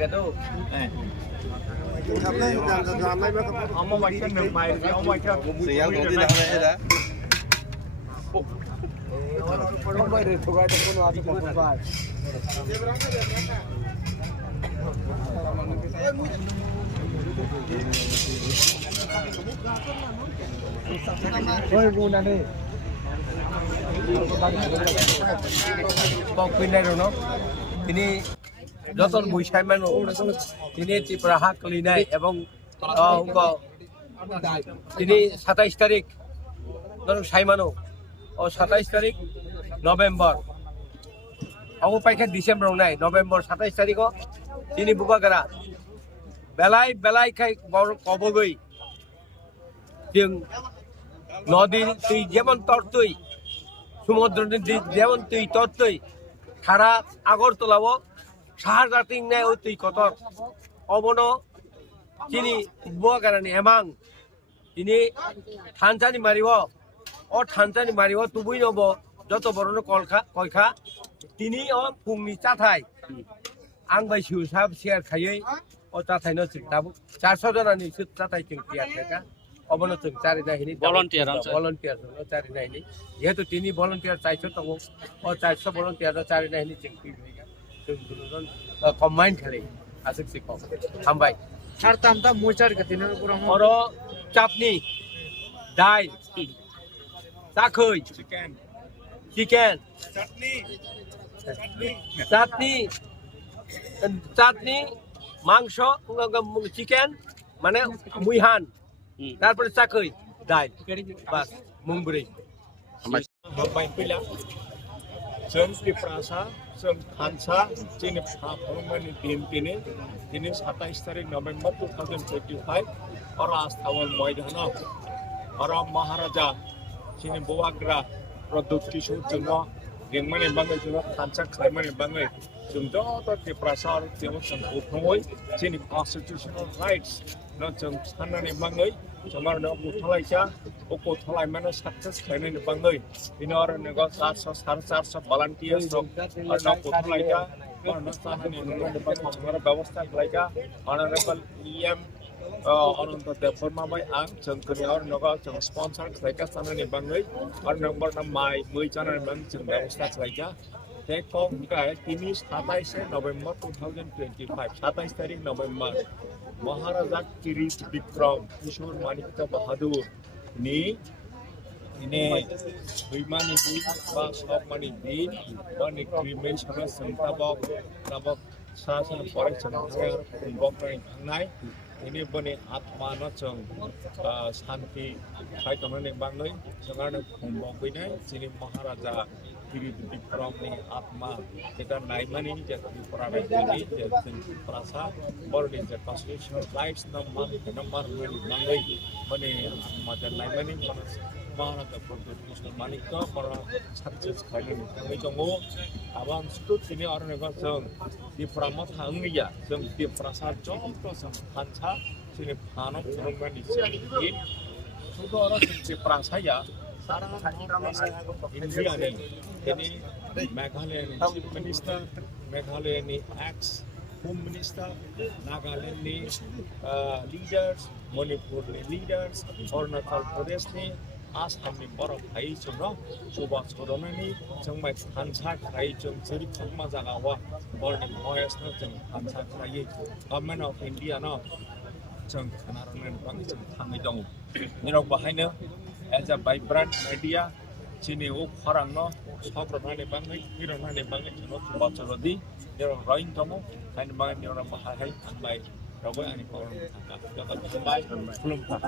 กันดูเอามาไว้กันหนึ่งใบเอาไว้กันเสียงของที่เราได้แล้วkhông bay được thôi cái con nào thì còn không bay thôi buồn đi con quên đây rồi nó ini যতন বৈশাখ মানুষ তিনি ত্রিপুরা ক্লিনাই এবং তিনি 27 তারিখ ধরুন সাইমানো ও 27 তারিখ নভেম্বর অবু পাইখা ডিসেম্বর নাই নভেম্বর 27 তারিখ তিনি বুবাগারা বেলাই খাই কবগই जों নদী তুই যেমন তরতই সমুদ্র যেমন তুই তরতই সারা আগরতলাও শাহজাতিং নেয় ওই তুই কত অবন তিনি বুয়াগারানি এমাং তিনি থানচানি মারিব ও থানচানি মারিব তুবুই নব যত বড় কয়খা তিনি ও ফুংনি চাথাই आं बायसिउ साब शेयार खायै ओ चाथायनो जों दाबो 400 जनानि चाथाय जों शेयार खायगा अबनो जों चारि नाहिनि भलन्टियार चारि नाहिनि जेहेतु तिनि भलन्टियार 400 दङ ओ 400 भलन्टियार चारि नाहिनि जों फैगा जों दुजन कम्बाइन खालै आसक सिखौ हामबाय चार तामता मोचार गतिनो पुरा और चापनी दाल साखै चिकेन चाटनी চাটনি মাংস চিকেন মানে মুইহান তারপরে চাকই ডাল বাস মুংগুরি बाय फैला जों त्रिपुरासा जों खानसा जोंनि फाफुंमानि दिन दिनै 27 तारिख नभेम्बर 2025 और आस्थावन मैदानाव और महाराजा जोंनि बुवाग्रा प्रदुत किशोर जों रेंमानि बाङै जों खानसा खालामनानै बाङै जों जत त्रिपुरासा जों उफुङै जोंनि कन्स्टिटिउसनेल राइट्स जों साननानै बाङै जोंनो गथलायसा ओ गथलायमानो सक्सेस खालामनानै बाङै बिनो आरो नोगो 400 भलान्टियार्स दं आरो न गथलायसा आरो साननानै बाङै जोंनो व्यवस्था खालायगा अनरेबल ईएम अनन्त देवबर्माबाय आं जोंनि आरो नोगो जों स्पन्सर खालायगा साननानै बाङै आरो नम्बर माइ मै जानानै बाङै जों व्यवस्था खालायगा देखो তিনি 27 नभेम्बर 2025 27 तारिख नभेम्बर महाराजा किरीट विक्रम किशोर माणिक्य बहादुर नि इने हुइमानि दिन बा सबमानि दिन बानि क्रिमेशन संताबक नाबक शासन फरेस्ट बकरानि थांनाय ini bani atma no chong shanti khai tonane bangai jangana khomboginai jini maharaja kirit vikram ni atma eta naimani je tripura ni je prasa borni je constitutional rights number mani bangai bani atma je naimani maharaja produt kishor manikka para success khailani bangai jongo abang stut ini orang yang jong di pramat hangiya jong di prasa jong to sam khancha sini phanok jongman di sini sudo orang di prasa ya sarang India ni ini Meghalaya ni chief minister Meghalaya ni ex home minister Nagaland ni leaders Manipur ni leaders Arunachal Pradesh ni आसामनि बर' भाइ जों सुभाष चन्द्रनि जों माइ खानसा खाइ जों जेरै खमा जागावा बरनि भयसनो जों खानसा खाइ गभर्नमेन्ट अफ इन्डिया न जों खोनारंनि बां जों थाङै दं जेराव बाहायनो एज अ भाइब्रेन्ट मिडिया जोंनि ओ खरां न सग्रनानै बाङै हिरनानै बाङै जों सुभाष चन्द्रनि जेराव रयिं दङ खायनो बाङै जेराव बाहाय थांबाय रावबो आंनि खबर थांगा खुलुमबाय